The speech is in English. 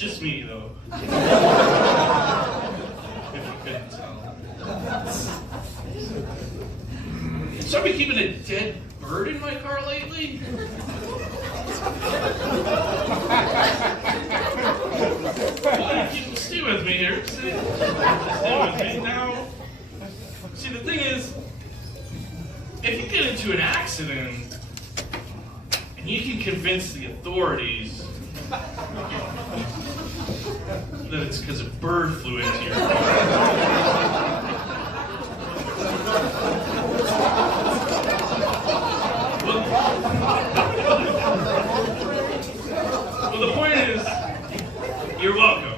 just me, though. If you couldn't tell. So I've been keeping a dead bird in my car lately? Stay with me here. Stay with me. Now, see, the thing is, if you get into an accident, and you can convince the authorities that it's because a bird flew into your car. Well, the point is, you're welcome.